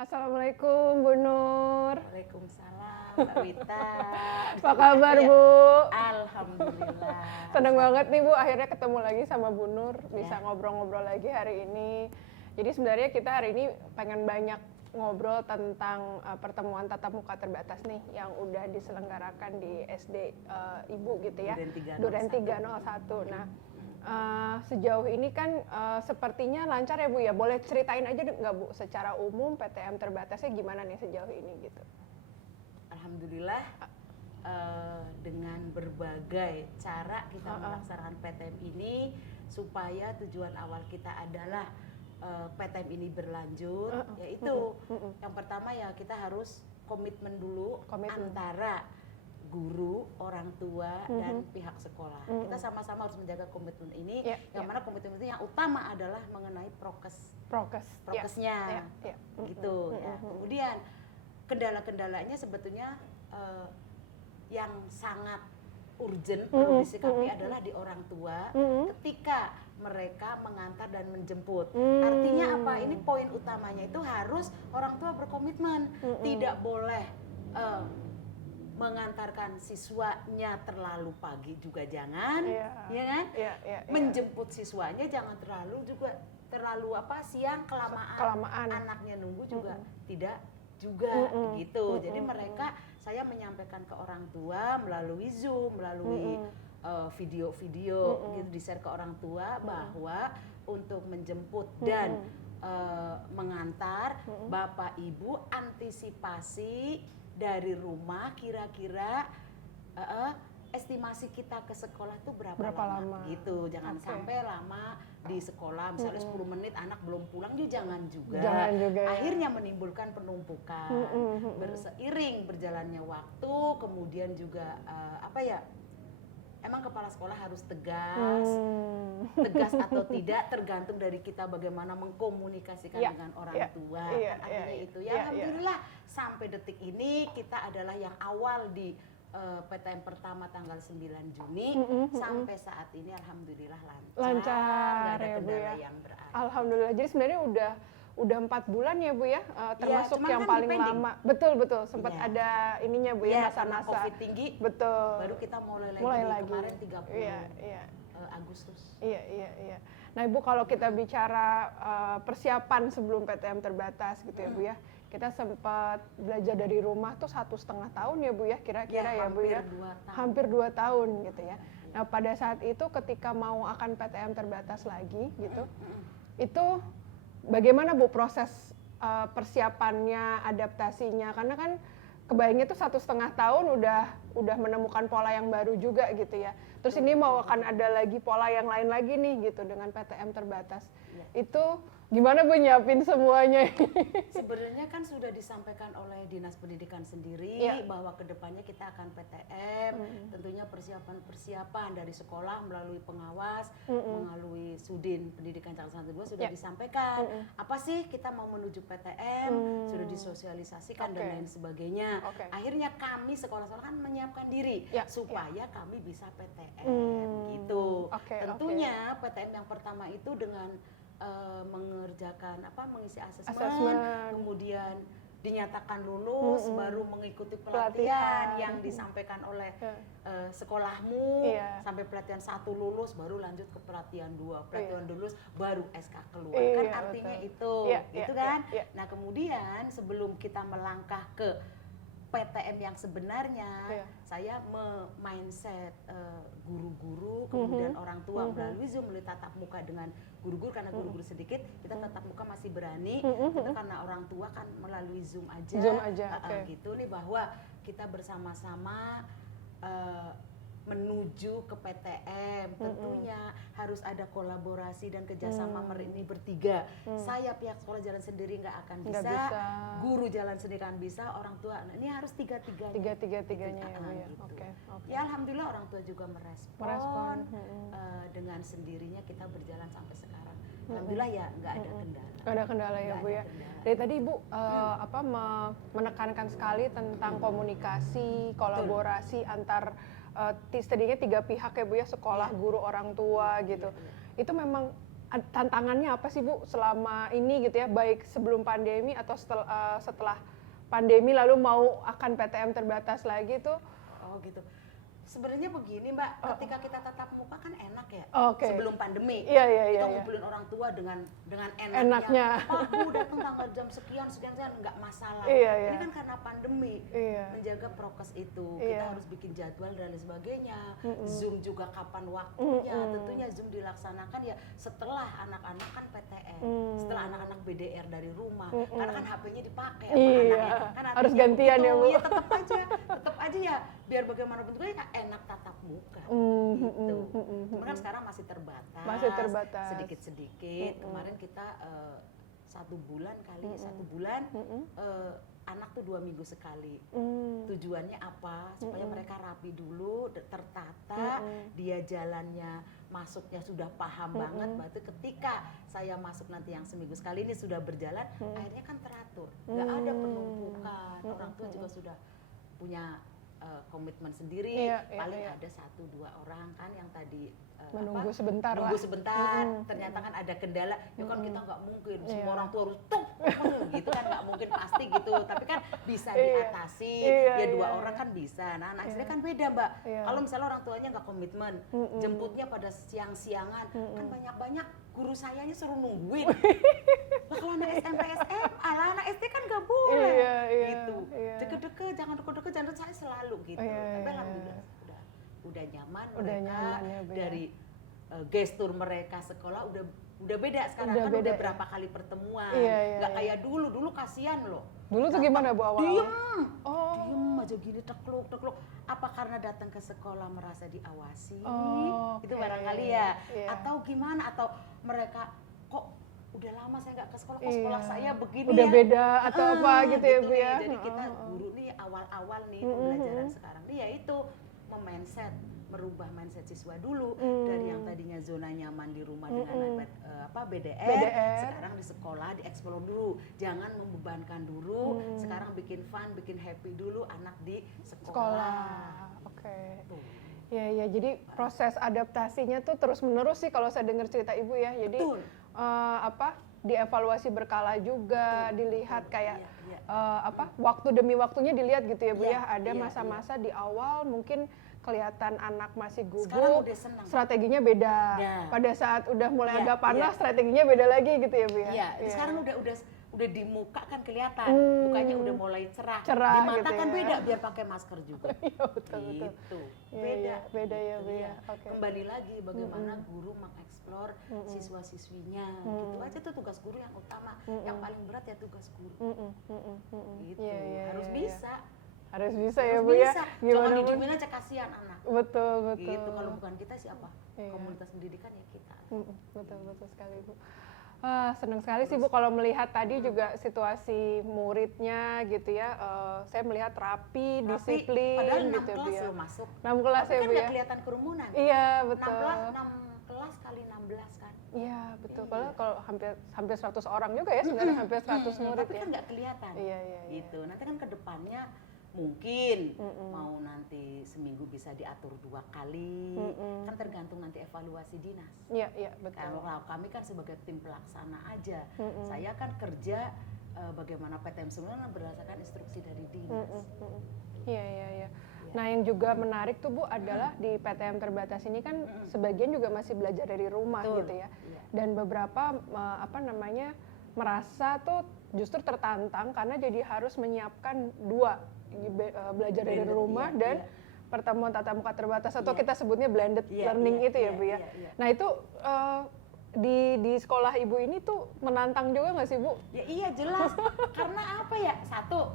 Assalamualaikum Bu Nur. Waalaikumsalam, Mbak Wita. Apa kabar Bu? Alhamdulillah. Seneng banget nih Bu, akhirnya ketemu lagi sama Bu Nur, bisa Ya. ngobrol-ngobrol lagi hari ini. Jadi sebenarnya kita hari ini pengen banyak ngobrol tentang pertemuan tatap muka terbatas nih yang udah diselenggarakan di SD Ibu gitu ya, Duren 301. Nah, sejauh ini kan sepertinya lancar ya Bu ya. Boleh ceritain aja nggak Bu secara umum PTM terbatasnya gimana nih sejauh ini gitu? Alhamdulillah dengan berbagai cara kita melaksanakan PTM ini supaya tujuan awal kita adalah PTM ini berlanjut, yaitu yang pertama ya kita harus komitmen dulu antara guru, orang tua, dan pihak sekolah. Kita sama-sama harus menjaga komitmen ini, yang mana komitmen itu yang utama adalah mengenai prokesnya, gitu. Ya. Kemudian kendala-kendalanya sebetulnya yang sangat urgent perlu disikapi adalah di orang tua ketika mereka mengantar dan menjemput. Artinya apa? Ini poin utamanya itu harus orang tua berkomitmen, tidak boleh mengantarkan siswanya terlalu pagi juga jangan, ya kan? Menjemput siswanya jangan terlalu siang kelamaan. Anaknya nunggu juga tidak juga gitu. Jadi saya menyampaikan ke orang tua melalui Zoom, melalui video-video gitu di-share ke orang tua bahwa untuk menjemput dan mengantar Bapak Ibu antisipasi dari rumah kira-kira estimasi kita ke sekolah tuh berapa lama gitu. Jangan sampai lama di sekolah misalnya 10 menit anak belum pulang jangan juga akhirnya menimbulkan penumpukan. Seiring berjalannya waktu kemudian juga emang kepala sekolah harus tegas atau tidak tergantung dari kita bagaimana mengkomunikasikan dengan orang tua. Artinya itu ya alhamdulillah sampai detik ini kita adalah yang awal di PTM pertama tanggal 9 Juni sampai saat ini alhamdulillah lancar, nggak ada kendala yang berarti. Alhamdulillah. Jadi sebenarnya udah 4 bulan ya Bu ya, termasuk yang kan paling lama. Betul sempat ada ininya Bu ya, masa-masa COVID tinggi. Betul. Baru kita mulai lagi. Kemarin 30 Agustus. Iya. Nah Ibu, kalau kita bicara persiapan sebelum PTM terbatas gitu ya Bu ya, kita sempat belajar dari rumah tuh 1,5 tahun ya Bu ya, kira-kira ya Bu ya, hampir 2 tahun gitu ya. Nah pada saat itu ketika mau akan PTM terbatas lagi gitu, itu bagaimana Bu proses persiapannya, adaptasinya? Karena kan kebayangnya tuh 1,5 tahun udah menemukan pola yang baru juga gitu ya. Terus ini mau akan ada lagi pola yang lain lagi nih gitu dengan PTM terbatas. Itu gimana Bu nyiapin semuanya? Sebenarnya kan sudah disampaikan oleh Dinas Pendidikan sendiri bahwa kedepannya kita akan PTM, tentunya persiapan dari sekolah melalui pengawas, melalui Sudin Pendidikan Jakarta 1 sudah disampaikan. Apa sih kita mau menuju PTM, sudah disosialisasikan dan lain sebagainya. Akhirnya kami sekolah-sekolah kan menyiapkan diri supaya kami bisa PTM gitu. Tentunya PTM yang pertama itu dengan mengerjakan mengisi asesmen, kemudian dinyatakan lulus, baru mengikuti pelatihan yang disampaikan oleh sekolahmu, sampai pelatihan 1 lulus, baru lanjut ke pelatihan 2, pelatihan lulus, baru SK keluar. Kan artinya itu, gitu kan? Nah kemudian sebelum kita melangkah ke PTM yang sebenarnya, saya mindset guru-guru, kemudian orang tua melalui Zoom, melalui tatap muka dengan guru-guru, karena guru-guru sedikit, kita tatap muka masih berani, kita karena orang tua kan melalui Zoom aja. Gitu nih, bahwa kita bersama-sama menuju ke PTM, tentunya harus ada kolaborasi dan kerjasama ini bertiga. Saya pihak sekolah jalan sendiri nggak akan bisa, guru jalan sendiri kan bisa, orang tua. Nah, ini harus tiga-tiganya ya Bu ya. Gitu. Ya alhamdulillah orang tua juga merespon. Dengan sendirinya kita berjalan sampai sekarang. Alhamdulillah ya nggak ada kendala. Nggak ada kendala ya Bu ya. Dari tadi Ibu menekankan sekali tentang komunikasi, kolaborasi antar setidaknya 3 pihak ya Bu ya, sekolah, guru, orang tua gitu. Itu memang tantangannya apa sih Bu selama ini gitu ya, baik sebelum pandemi atau setelah pandemi lalu mau akan PTM terbatas lagi tuh? Oh gitu. Sebenarnya begini Mbak, ketika kita tatap muka kan enak ya, Oke. sebelum pandemi. Iya. Kita ngumpulin orang tua dengan enaknya. Pak Bu datang tanggal jam sekian nggak masalah. Iya. Ini kan karena pandemi, menjaga prokes itu, kita harus bikin jadwal dan lain sebagainya. Zoom juga kapan waktunya, tentunya Zoom dilaksanakan ya setelah anak-anak kan PTM, setelah anak-anak BDR dari rumah, karena kan HP-nya dipakai sama anaknya. Kan harus gantian ya Bu. Ya tetap aja ya, biar bagaimanapun juga ya enak tatap muka gitu. Cuma kan sekarang masih terbatas. Sedikit-sedikit. Kemarin kita 1 bulan anak tuh 2 minggu sekali. Tujuannya apa? Supaya mereka rapi dulu, tertata, dia jalannya masuknya sudah paham banget. Berarti ketika saya masuk nanti yang seminggu sekali ini sudah berjalan, akhirnya kan teratur, nggak ada penumpukan. Orang tua juga sudah punya komitmen sendiri, paling ada 1-2 orang kan yang tadi menunggu sebentar nunggu sebentar, ternyata kan ada kendala, ya kan kita nggak mungkin semua orang tua harus gitu kan, nggak mungkin pasti gitu, tapi kan bisa diatasi, ya 2 orang kan bisa. Nah anak SD kan beda Mbak, kalau misalnya orang tuanya nggak komitmen, jemputnya pada siang-siangan, kan banyak-banyak guru sayanya suruh nungguin. Nah kalau anak SMP SMA, anak SD kan nggak boleh gitu, deket-deket, jangan saya selalu gitu. Tapi alhamdulillah udah nyaman mereka, ya, dari gestur mereka sekolah udah beda sekarang, kan udah berapa kali pertemuan, nggak kayak dulu kasihan loh. Dulu tuh gimana Bu awal? Diem aja gini, tekluk. Apa karena datang ke sekolah merasa diawasi? Itu barangkali ya. Atau gimana? Atau mereka kok udah lama saya nggak ke sekolah, kok sekolah saya begini udah ya? beda atau apa gitu ya Bu ya? Jadi kita guru nih awal-awal nih pembelajaran sekarang nih, yaitu merubah mindset siswa dulu dari yang tadinya zona nyaman di rumah dengan BDR, sekarang di sekolah dieksplor dulu, jangan membebankan dulu, sekarang bikin fun, bikin happy dulu anak di sekolah. Oke. Ya, jadi proses adaptasinya tuh terus-menerus sih kalau saya dengar cerita Ibu ya. Jadi dievaluasi berkala juga, dilihat kayak waktu demi waktunya dilihat gitu ya Bu ya. Ada masa-masa di awal mungkin kelihatan anak masih gugup, strateginya beda. Pada saat udah mulai agak panas, strateginya beda lagi gitu ya Bu ya. Sekarang udah di muka kan kelihatan, mukanya udah mulai cerah. Di mata gitu kan ya. beda, biar pakai masker juga. Betul. Gitu. Beda ya Bu ya. Kembali lagi bagaimana guru mengeksplor siswa-siswinya. Gitu aja tuh tugas guru yang utama. Yang paling berat ya tugas guru. Gitu. Harus bisa. Harus bisa ya Bu ya. Jangan didiemin aja, kasihan anak. Betul. Gitu. Kalau bukan kita siapa? Komunitas pendidikan ya kita. Betul sekali Bu. Senang sekali sih Bu kalau melihat tadi juga situasi muridnya gitu ya. Saya melihat rapi, disiplin padahal gitu Bu ya. 6 kelas masuk. 6 kelas ya Bu ya. Tapi kan nggak kelihatan kerumunan. Iya betul. 6 kelas kali 16 kan. Iya betul. Padahal kalau hampir 100 orang juga ya sebenarnya, hampir 100 murid tapi ya. kan nggak kelihatan. Iya. Gitu. Nanti kan ke depannya mungkin mau nanti seminggu bisa diatur 2 kali, kan tergantung nanti evaluasi dinas. Iya betul. Kalau kami kan sebagai tim pelaksana aja, saya kan kerja bagaimana PTM sebenarnya berdasarkan instruksi dari dinas. Iya. Nah yang juga menarik tuh Bu adalah di PTM terbatas ini kan sebagian juga masih belajar dari rumah gitu ya. Dan beberapa merasa tuh justru tertantang karena jadi harus menyiapkan 2, belajar dari rumah dan pertemuan tatap muka terbatas atau kita sebutnya blended learning itu ya Bu ya. Nah itu di sekolah Ibu ini tuh menantang juga nggak sih Bu? Ya iya jelas, karena apa ya, satu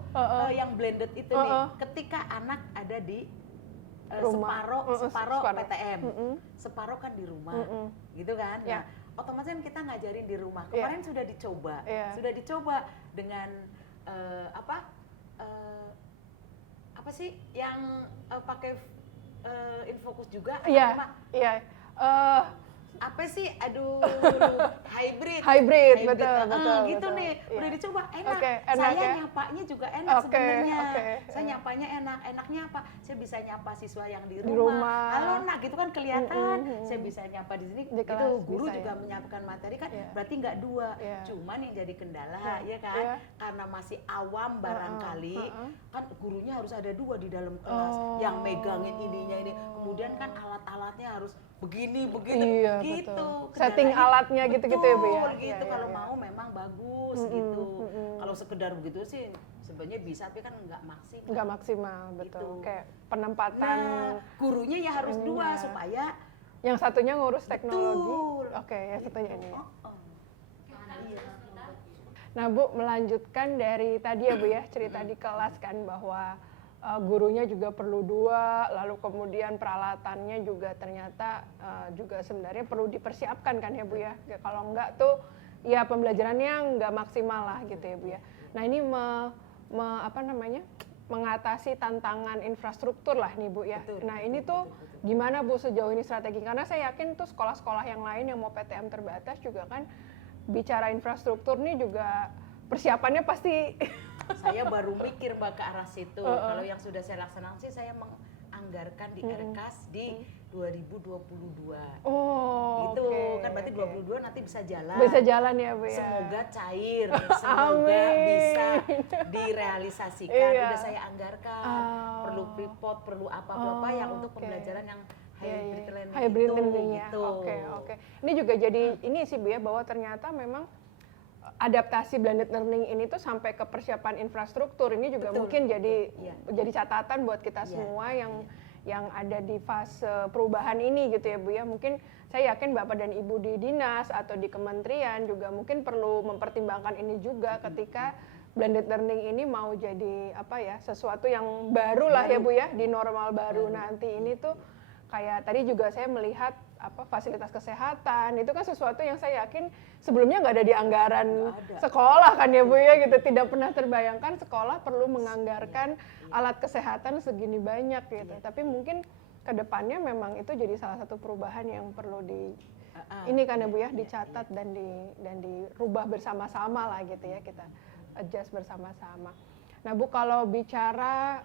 yang blended itu nih, ketika anak ada di separoh PTM, separoh kan di rumah, gitu kan. Nah, otomatis kan kita ngajarin di rumah. Kemarin sudah dicoba dengan apa sih yang pakai Infocus juga? Iya. apa sih, aduh, hybrid, betul, gitu betul. nih, Iya. udah dicoba, enak. Oke, enak Saya ya? nyapanya juga enak Oke, sebenarnya. oke. Saya nyapanya enak, enaknya apa? Saya bisa nyapa siswa yang di Di rumah. rumah. Halo nak, gitu kan kelihatan. Saya bisa nyapa di sini. Di Itu kelas guru bisa juga ya? menyampaikan materi kan, Iya. berarti nggak dua. Iya. Cuman yang jadi kendala, Iya. ya kan? Iya. Karena masih awam barangkali, kan gurunya harus ada dua di dalam kelas, Oh. yang megangin ininya ini. Kemudian kan alat-alatnya harus begini, Iya, gitu. betul. Setting Kendalanya- alatnya gitu-gitu ya, Bu ya? Betul, gitu. Iya, Kalau iya. mau memang bagus gitu. Kalau sekedar begitu sih sebenarnya bisa, tapi kan nggak maksimal. Nggak maksimal, betul. Gitu. Kayak penempatan Nah, gurunya ya harus dua ininya. supaya yang satunya ngurus teknologi. betul. Oke, yang satunya ini. Oh, oh. Iya. Nah, Bu, melanjutkan dari tadi ya, Bu ya, cerita di kelas kan bahwa gurunya juga perlu dua, lalu kemudian peralatannya juga ternyata juga sebenarnya perlu dipersiapkan kan ya, Bu ya. Kalau enggak tuh ya pembelajarannya nggak maksimal lah gitu ya, Bu ya. Nah, ini apa namanya? Mengatasi tantangan infrastruktur lah nih, Bu ya. Betul, Nah, ini tuh gimana, Bu, sejauh ini strategi? Karena saya yakin tuh sekolah-sekolah yang lain yang mau PTM terbatas juga kan bicara infrastruktur nih juga persiapannya pasti Saya baru mikir Mbak ke arah situ. Kalau yang sudah saya laksanakan sih saya menganggarkan di RKAS di 2022. Oh, Gitu oke, kan berarti oke. 22 nanti bisa jalan. Bisa jalan ya, Bu ya. Semoga cair, semoga Amin. bisa direalisasikan. Iya. Udah saya anggarkan. Oh. Perlu prepot, perlu apa yang untuk oke. pembelajaran yang Iya, hybrid iya. learning Hybrid itu, learning ya. gitu. Oke. Ini juga jadi ini sih, Bu ya, bahwa ternyata memang adaptasi blended learning ini tuh sampai ke persiapan infrastruktur ini juga Betul, mungkin jadi Iya. jadi catatan buat kita Iya, semua yang ada di fase perubahan ini gitu ya, Bu ya. Mungkin saya yakin Bapak dan Ibu di dinas atau di kementerian juga mungkin perlu mempertimbangkan ini juga ketika blended learning ini mau jadi apa ya, sesuatu yang baru lah ya, Bu ya, di normal baru nanti ini tuh kayak tadi juga saya melihat apa fasilitas kesehatan itu kan sesuatu yang saya yakin sebelumnya nggak ada di anggaran Nggak ada. sekolah kan ya, Bu ya, gitu. Tidak pernah terbayangkan sekolah perlu menganggarkan alat kesehatan segini banyak gitu. Tapi mungkin kedepannya memang itu jadi salah satu perubahan yang perlu ini kan ya, Bu ya, dicatat dan dirubah bersama-sama lah gitu ya, kita adjust bersama-sama. Nah, Bu, kalau bicara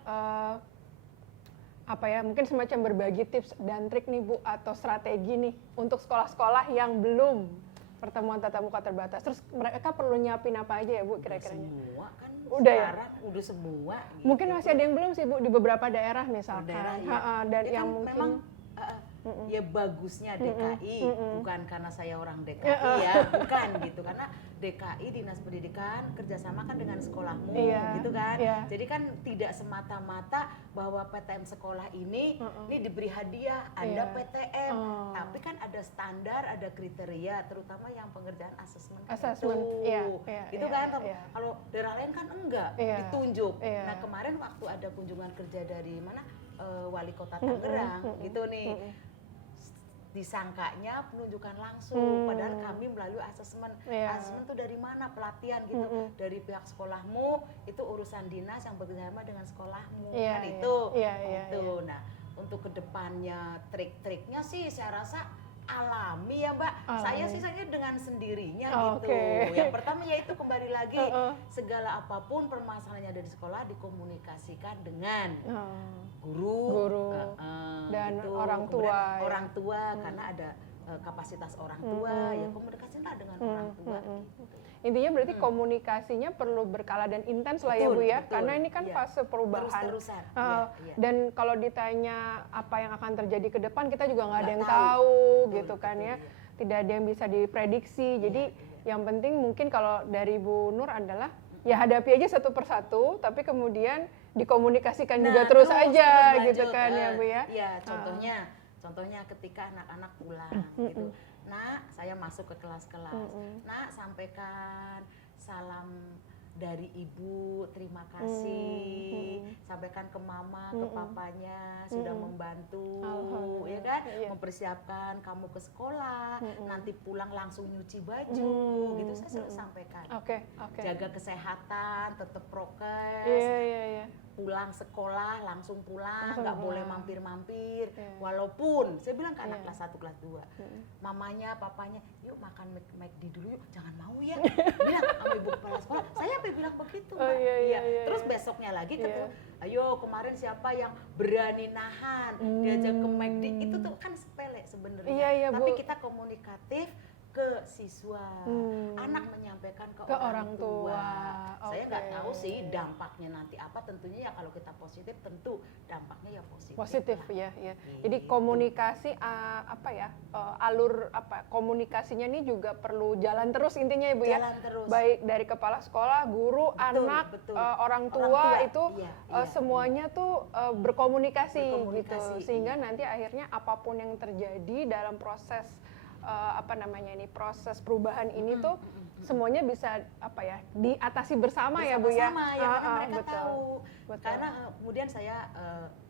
apa ya, mungkin semacam berbagi tips dan trik nih, Bu, atau strategi nih untuk sekolah-sekolah yang belum pertemuan tatap muka terbatas. Terus mereka perlu nyiapin apa aja ya, Bu, kira-kiranya? Semua kan Udah ya? sekarang udah semua. Mungkin masih ada yang belum sih, Bu, di beberapa daerah misalkan. Daerah, ya. Dan Ya yang kan mungkin memang ya bagusnya DKI bukan karena saya orang DKI ya, bukan gitu, karena DKI Dinas Pendidikan kerjasama kan dengan sekolahmu Iya, gitu kan. iya. Jadi kan tidak semata-mata bahwa PTM sekolah ini diberi hadiah Anda Iya. PTM, Oh. tapi kan ada standar, ada kriteria, terutama yang pengerjaan asesmen. Assessment, itu. iya, Gitu iya, kan. iya. Kalau daerah lain kan enggak Iya, ditunjuk. iya. Nah, kemarin waktu ada kunjungan kerja dari mana wali kota Tangerang gitu nih, disangkanya penunjukan langsung, padahal kami melalui asesmen. Iya. Asesmen itu dari mana, pelatihan gitu, dari pihak sekolahmu, itu urusan dinas yang bekerjasama dengan sekolahmu, Iya, kan iya. itu. Iya, iya, Gitu. Nah, untuk kedepannya trik-triknya sih saya rasa alami ya Mbak. Saya sih saya dengan sendirinya gitu. Oke. Yang pertama yaitu kembali lagi Heeh. segala apapun permasalahannya dari sekolah dikomunikasikan dengan guru, Guru. Dan gitu. orang Kemudian tua, ya. orang tua karena ada kapasitas orang tua, ya komunikasilah dengan orang tua. Gitu. Intinya berarti komunikasinya perlu berkala dan intens lah ya, Bu ya, Betul, karena ini kan iya. fase perubahan. Terus-terusan, Uh, iya. Dan kalau ditanya apa yang akan terjadi ke depan, kita juga nggak ada Nggak yang tahu. tahu, Betul, gitu kan betul, ya. iya. Tidak ada yang bisa diprediksi. Jadi yang penting mungkin kalau dari Bu Nur adalah ya hadapi aja satu persatu, tapi kemudian dikomunikasikan juga terus aja, terus gitu lanjut. kan ya, Bu ya. Iya, contohnya ketika anak-anak pulang gitu. Nah, saya masuk ke kelas-kelas. Nah, sampaikan salam dari ibu, terima kasih. Sampaikan ke mama, ke papanya sudah membantu, ya kan? Iya. Mempersiapkan kamu ke sekolah, nanti pulang langsung nyuci baju, gitu saya selalu sampaikan. Oke. Jaga kesehatan, tetap prokes. Iya. pulang sekolah langsung pulang, Langsung nggak boleh pulang. mampir-mampir. Iya. Walaupun saya bilang ke anak Iya. kelas 1, kelas 2, mamanya, papanya, yuk makan McD dulu yuk, jangan mau ya. Bilang sama ibu kepala sekolah, saya sampai bilang begitu, Oh, Mbak. iya. Terus besoknya lagi Iya. ketemu, ayo kemarin siapa yang berani nahan diajak ke McD, itu tuh kan sepele sebenarnya. Iya, Tapi Bu. kita komunikatif ke siswa, anak menyampaikan ke orang orang tua. tua. Saya nggak Oke. tahu sih dampaknya nanti apa, tentunya ya kalau kita positif tentu dampaknya ya positif. Positif lah. ya. Gitu. Jadi komunikasi alur komunikasinya ini juga perlu jalan terus intinya Ibu ya. Jalan terus. Baik dari kepala sekolah, guru, Betul, anak, betul. orang tua Orang tua, itu iya, semuanya tuh berkomunikasi gitu. Berkomunikasi, Sehingga iya. nanti akhirnya apapun yang terjadi dalam proses proses perubahan ini tuh semuanya bisa diatasi bersama ya Bu ya. Bersama-sama, ya karena mereka betul. tahu. Betul. Karena kemudian saya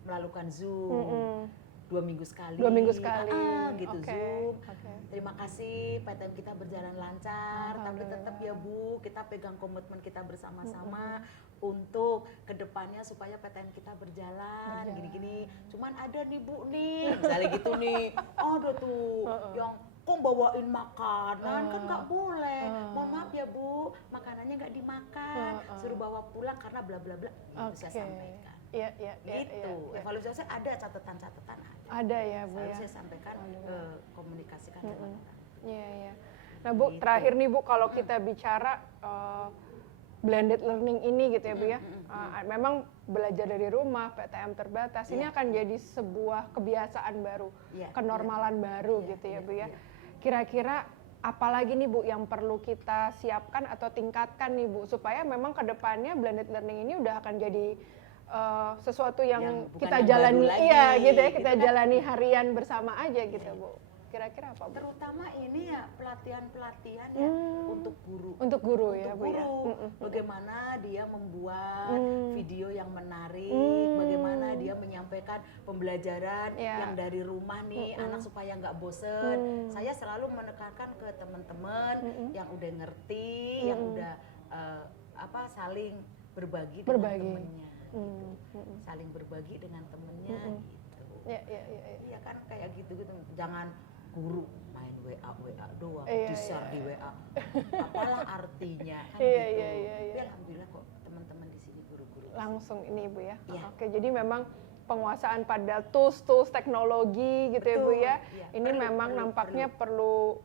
melakukan Zoom 2 minggu sekali. 2 minggu sekali. Gitu Oke, Zoom. oke. Terima kasih PTM kita berjalan lancar, tapi tetap ya Bu, kita pegang komitmen kita bersama-sama untuk kedepannya supaya PTM kita berjalan gini-gini. Cuman ada nih Bu nih, misalnya gitu nih, ada tuh yang kok bawain makanan kan nggak boleh. Mohon maaf ya Bu, makanannya nggak dimakan, suruh bawa pulang karena bla bla bla. Itu saya sampaikan. Iya. Gitu. Evaluasi ada catatan-catatan ada. Ada ya Bu Selalu ya. saya sampaikan komunikasikan dengan anak. Iya. Nah Bu, Gitu. terakhir nih Bu, kalau kita bicara blended learning ini gitu ya Bu ya. Memang belajar dari rumah, PTM terbatas, ini akan jadi sebuah kebiasaan baru, Iya, kenormalan baru gitu ya Bu ya. Kira-kira apalagi nih Bu yang perlu kita siapkan atau tingkatkan nih Bu, supaya memang kedepannya blended learning ini udah akan jadi sesuatu yang Bukan kita yang jalani, baru lagi, iya gitu ya, kita gitu kan. jalani harian bersama aja gitu Bu. Kira-kira apa Bu? Terutama ini ya pelatihan-pelatihan ya untuk guru. Untuk guru Untuk ya Bu ya. Bagaimana dia membuat video yang menarik, bagaimana dia menyampaikan pembelajaran Ya. yang dari rumah nih, anak supaya nggak bosen. Saya selalu menekankan ke teman-teman yang udah ngerti, yang udah saling berbagi dengan temennya. Saling berbagi dengan temennya gitu. Iya. Iya kan kayak gitu-gitu. Jangan guru main WA doang, Iya, di-share di WA. Apalah artinya kan Iya, gitu. iya. Tapi alhamdulillah kok teman-teman di sini guru-guru. Langsung ini Bu ya. Iya. Oke, jadi memang penguasaan pada tools teknologi gitu ya Bu Betul, ya. iya. Ini memang nampaknya perlu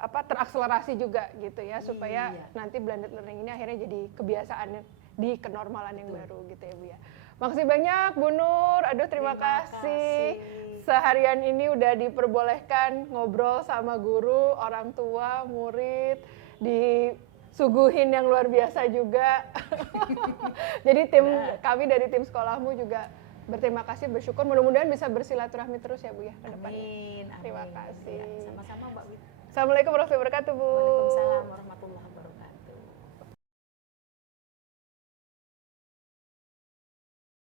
terakselerasi juga gitu ya, supaya Iya. nanti blended learning ini akhirnya jadi kebiasaan di kenormalan yang baru gitu ya Bu ya. Makasih banyak Bu Nur. Aduh terima kasih. Seharian ini udah diperbolehkan ngobrol sama guru, orang tua, murid, disuguhin yang luar biasa juga. Jadi kami dari tim sekolahmu juga berterima kasih, bersyukur. Mudah-mudahan bisa bersilaturahmi terus ya Bu ya ke depannya. Amin. Terima kasih. Ya, sama-sama Mbak Wit. Assalamualaikum warahmatullahi wabarakatuh Bu. Waalaikumsalam warahmatullahi wabarakatuh.